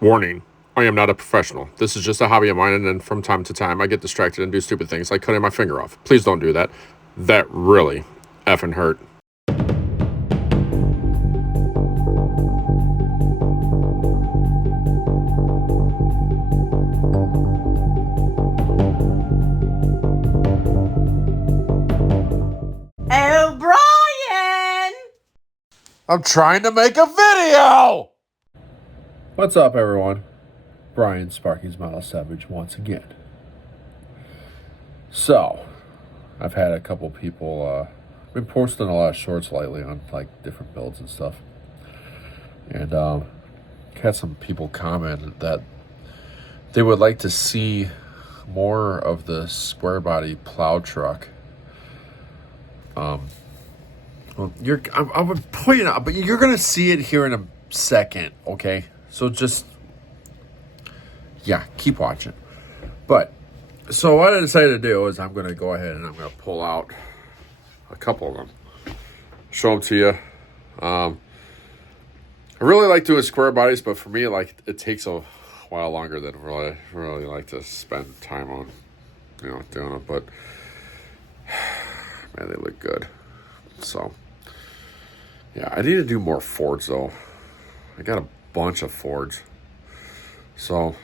Warning, I am not a professional. This is just a hobby of mine, and then from time to time I get distracted and do stupid things like cutting my finger off. Please don't do that. That really effing hurt. O'Brien! I'm trying to make a video! What's up, everyone? Brian, Sparky's Model Salvage once again. So, I've had a couple people, been posting a lot of shorts lately on like different builds and stuff. And had some people comment that they would like to see more of the square body plow truck. Well, I'm pointing out, but you're gonna see it here in a second, okay? So just, yeah, keep watching. But so what I decided to do is I'm gonna go ahead and I'm gonna pull out a couple of them, show them to you. I really like doing square bodies, but for me, like, it takes a while longer than really like to spend time on, doing it. But man, they look good. So yeah, I need to do more Fords though. I got a bunch of Fords. So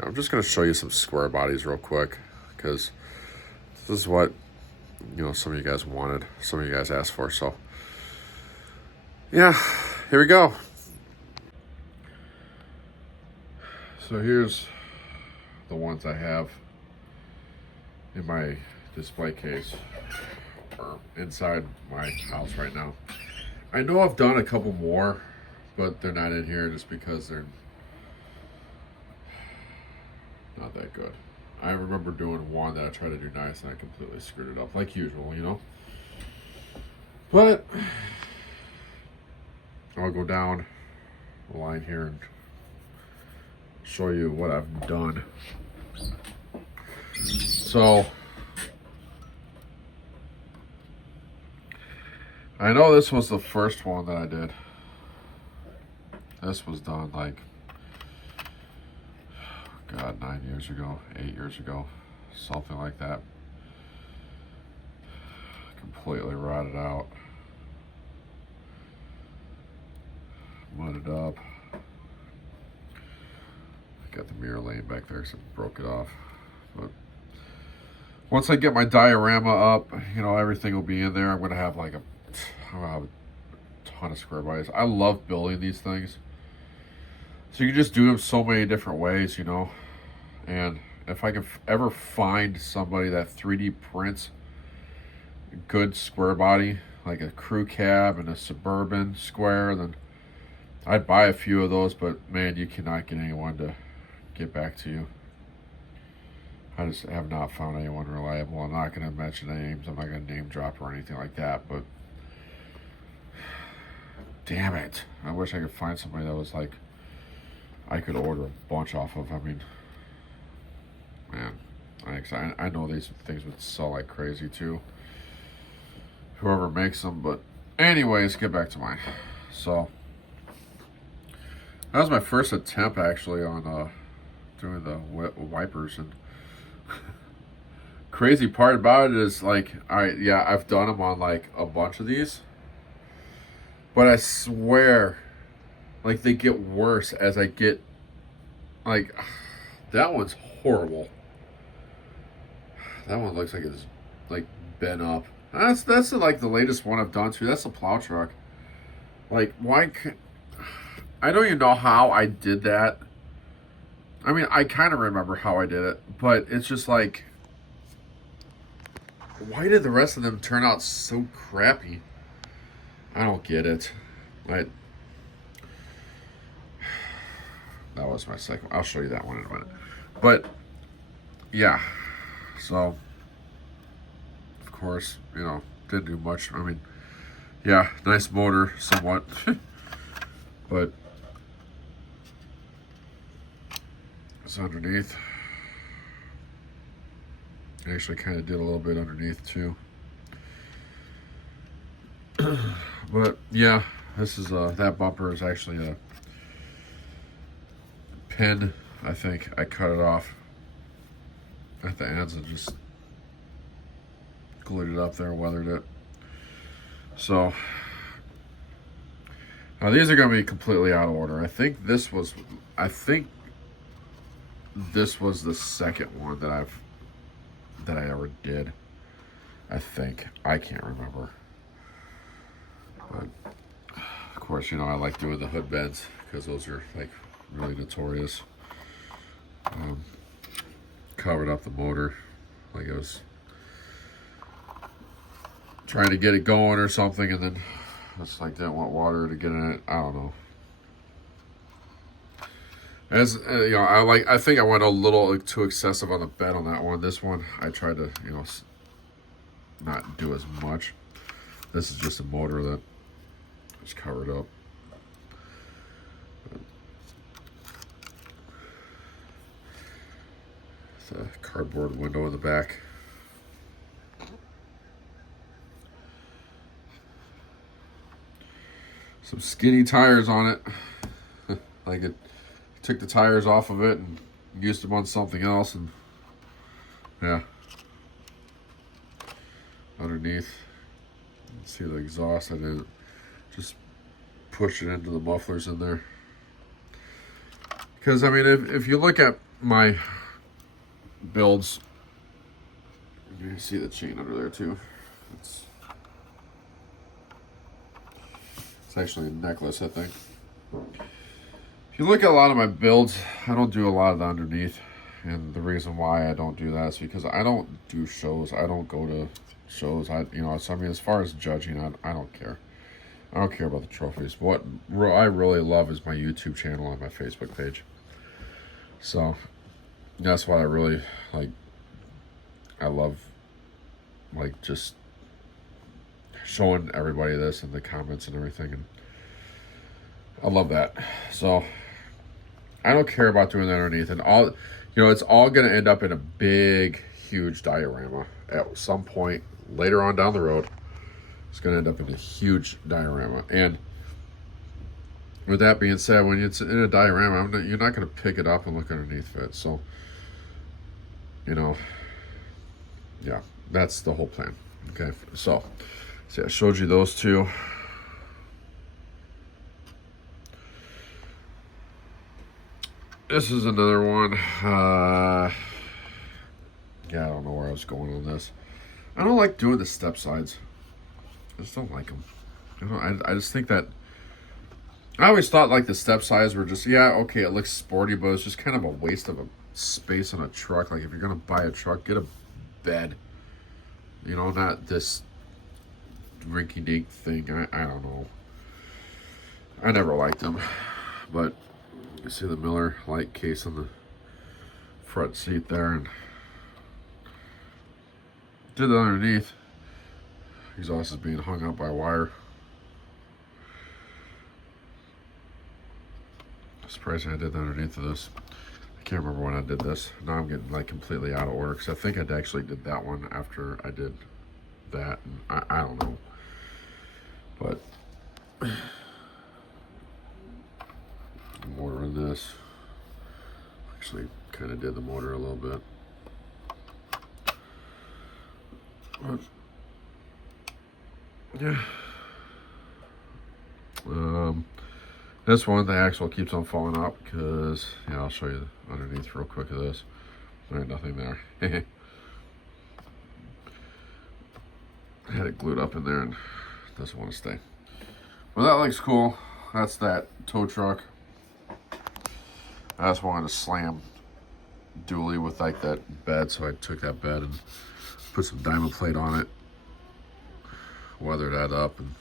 I'm just gonna show you some square bodies real quick because this is what some of you guys wanted, some of you guys asked for. So yeah, here we go. So here's the ones I have in my display case or inside my house right now. I know I've done a couple more, but they're not in here just because they're not that good. I remember doing one that I tried to do nice and I completely screwed it up, like usual. But I'll go down the line here and show you what I've done. So I know this was the first one that I did. This was done like, God, 9 years ago, 8 years ago, something like that. Completely rotted out. Mudded up. Got the mirror laying back there, so I broke it off. But once I get my diorama up, everything will be in there. I'm gonna have a ton of square bodies. I love building these things. So you can just do them so many different ways, And if I can ever find somebody that 3D prints a good square body, like a crew cab and a Suburban square, then I'd buy a few of those. But man, you cannot get anyone to get back to you. I just have not found anyone reliable. I'm not going to mention names. I'm not going to name drop or anything like that. But damn it, I wish I could find somebody that was like I could order a bunch off of. I mean, man, I know these things would sell like crazy too. Whoever makes them. But anyways, get back to mine. So that was my first attempt actually on doing the wipers. And crazy part about it is, like, all right, yeah, I've done them on like a bunch of these, but I swear, like, they get worse as I get, like, that one's horrible. That one looks like it's like bent up. That's like the latest one I've done too. That's a plow truck. Like, why? I don't even know how I did that. I mean, I kind of remember how I did it, but it's just like, why did the rest of them turn out so crappy? I don't get it. That was my second. I'll show you that one in a minute. But yeah, so of course, didn't do much. I mean, yeah, nice motor, somewhat, but it's underneath. I actually kind of did a little bit underneath too. But yeah, this is that bumper is actually pin, I think I cut it off at the ends and just glued it up there, weathered it. So now these are going to be completely out of order. I think this was the second one that I ever did. I can't remember. But of course, you know, I like doing the hood beds because those are like really notorious. Covered up the motor like it was trying to get it going or something, and then it's like didn't want water to get in it. I don't know. As you know, I think I went a little too excessive on the bed on that one. This one I tried to, you know, not do as much. This is just a motor that is covered up. It's a cardboard window in the back. Some skinny tires on it. Like it took the tires off of it and used them on something else, and yeah. Underneath, you can see the exhaust. I didn't just push it into the mufflers in there. Because I mean, if you look at my builds, you can see the chain under there too. It's actually a necklace, I think. If you look at a lot of my builds, I don't do a lot of the underneath. And the reason why I don't do that is because I don't do shows. I don't go to shows. So I mean, as far as judging, I don't care. I don't care about the trophies. What I really love is my YouTube channel and my Facebook page. So that's what I really like. I love like just showing everybody this and the comments and everything, and I love that. So I don't care about doing that underneath, and all, you know, it's all going to end up in a big, huge diorama at some point later on down the road. It's going to end up in a huge diorama, and with that being said, when it's in a diorama, you're not going to pick it up and look underneath it. So, you know, yeah, that's the whole plan. Okay, so see, I showed you those two. This is another one. Yeah, I don't know where I was going on this. I don't like doing the step sides. I just don't like them. I just think that, I always thought like the step sides were just, yeah, okay, it looks sporty, but it's just kind of a waste of a space on a truck. Like if you're gonna buy a truck, get a bed. You know, not this rinky-dink thing. I don't know. I never liked them, but you see the Miller light case on the front seat there, and did that underneath. Exhaust is being hung up by wire. Surprising I did that underneath of this. I can't remember when I did this. Now I'm getting like completely out of order because I think I actually did that one after I did that. And I don't know. But motor in this. Actually kind of did the motor a little bit. But yeah. This one, the axle keeps on falling out because, yeah, I'll show you underneath real quick of this. There ain't nothing there. I had it glued up in there and it doesn't want to stay. Well, that looks cool. That's that tow truck. I just wanted to slam dually with like that bed, so I took that bed and put some diamond plate on it. Weathered that up, and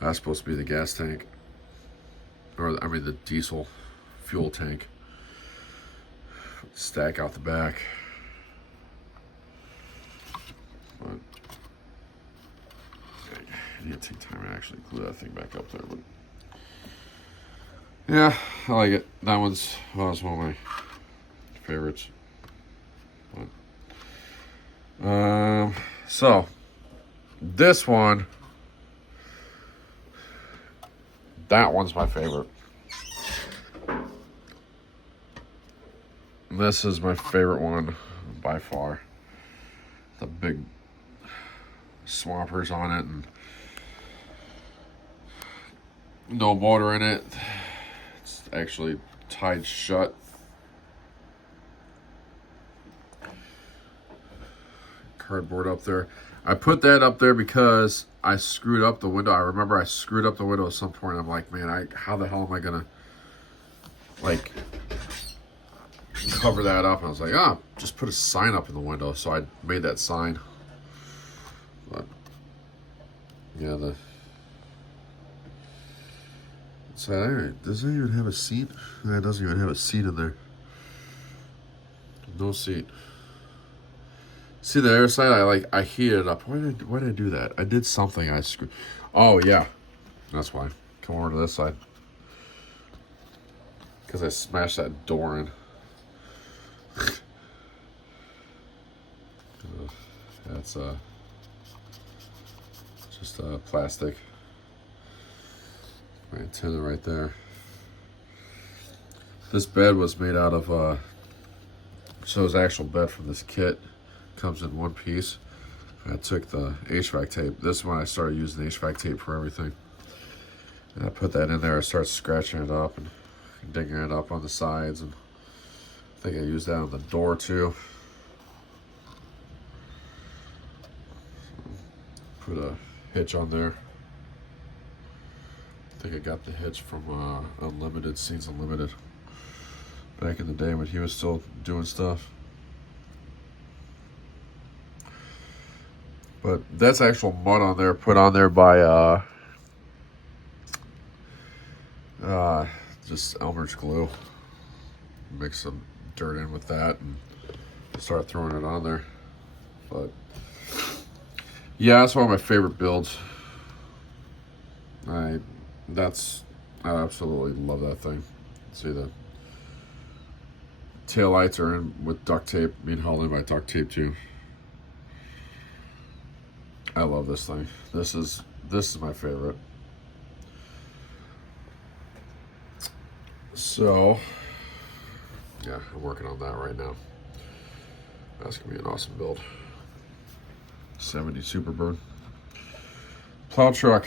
that's supposed to be the gas tank. Or, I mean, the diesel fuel tank. Stack out the back. But I need to take time to actually glue that thing back up there. But yeah, I like it. That one's, well, it's one of my favorites. But, so this one, that one's my favorite. this is my favorite one by far. The big swampers on it and no motor in it. It's actually tied shut. Cardboard up there. I put that up there because I screwed up the window. I remember I screwed up the window at some point. I'm like, man, how the hell am I gonna like cover that up? And I was like, just put a sign up in the window. So I made that sign. But yeah, so does it even have a seat? Yeah, it doesn't even have a seat in there. No seat. See the air side? I heated it up. Why did I do that? I did something. I screwed. Oh yeah, that's why. Come over to this side because I smashed that door in. That's just plastic. My antenna right there. This bed was made out of. So his actual bed from this kit comes in one piece. I took the HVAC tape. This is when I started using the HVAC tape for everything. And I put that in there. I started scratching it up and digging it up on the sides. And I think I used that on the door too. Put a hitch on there. I think I got the hitch from Unlimited, Scenes Unlimited. Back in the day when he was still doing stuff. But that's actual mud on there, put on there by just Elmer's glue. Mix some dirt in with that and start throwing it on there. But yeah, that's one of my favorite builds. I absolutely love that thing. See the tail lights are in with duct tape, being held in by duct tape too. I love this thing. This is my favorite. So yeah, I'm working on that right now. That's gonna be an awesome build. 70 Superbird. Plow truck.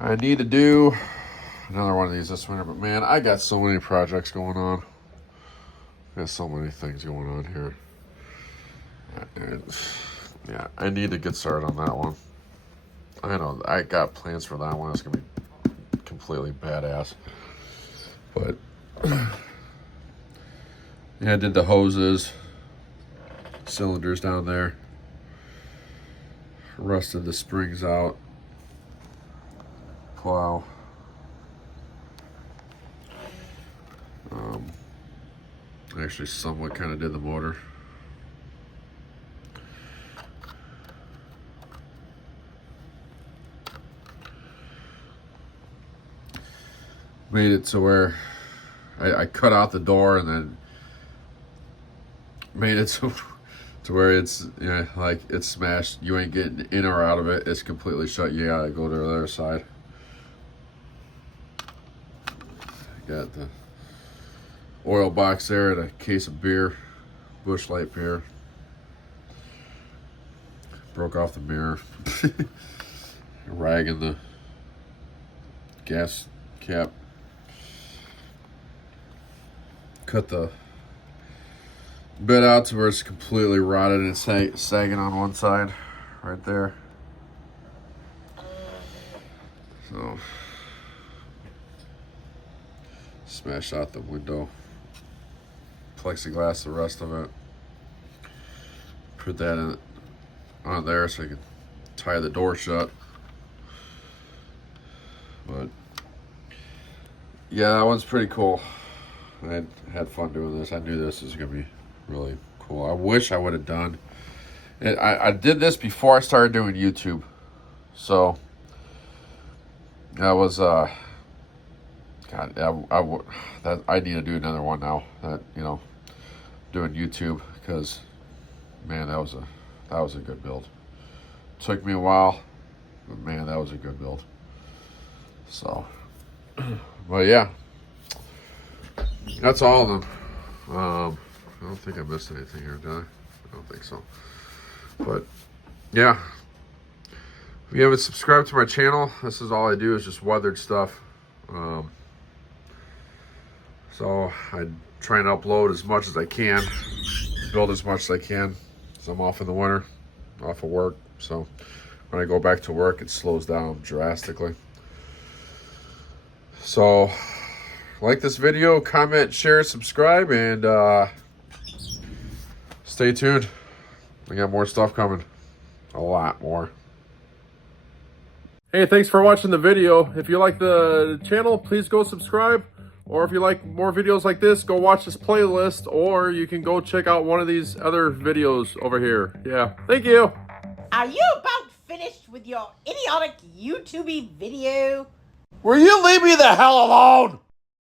I need to do another one of these this winter, but man, I got so many projects going on. I got so many things going on here. Yeah, I need to get started on that one. I know I got plans for that one. It's gonna be completely badass. But yeah, I did the hoses, cylinders down there, rusted the springs out, plow. Actually somewhat kind of did the motor. Made it to where I cut out the door and then made it to where it's like it's smashed. You ain't getting in or out of it. It's completely shut. You gotta go to the other side. Got the oil box there and a case of beer, Busch Light beer. Broke off the mirror. Rag in the gas cap. Cut the bed out to where it's completely rotted and it's sagging on one side right there. So smash out the window, plexiglass the rest of it, put that on there so you can tie the door shut. But yeah, that one's pretty cool. I had fun doing this. I knew this was gonna be really cool. I wish I would have done it. I did this before I started doing YouTube, so that was God. I need to do another one now. That doing YouTube, because man, that was a good build. Took me a while, but man, that was a good build. So, but yeah. that's all of them. I don't think I missed anything here, did I? I don't think so. But yeah, if you haven't subscribed to my channel, this is all I do is just weathered stuff. So I try and upload as much as I can, build as much as I can. So I'm off in the winter, off of work. So when I go back to work, it slows down drastically. So like this video, comment, share, subscribe, and stay tuned. I got more stuff coming. A lot more. Hey, thanks for watching the video. If you like the channel, please go subscribe. Or if you like more videos like this, go watch this playlist. Or you can go check out one of these other videos over here. Yeah, thank you. Are you about finished with your idiotic YouTube video? Will you leave me the hell alone?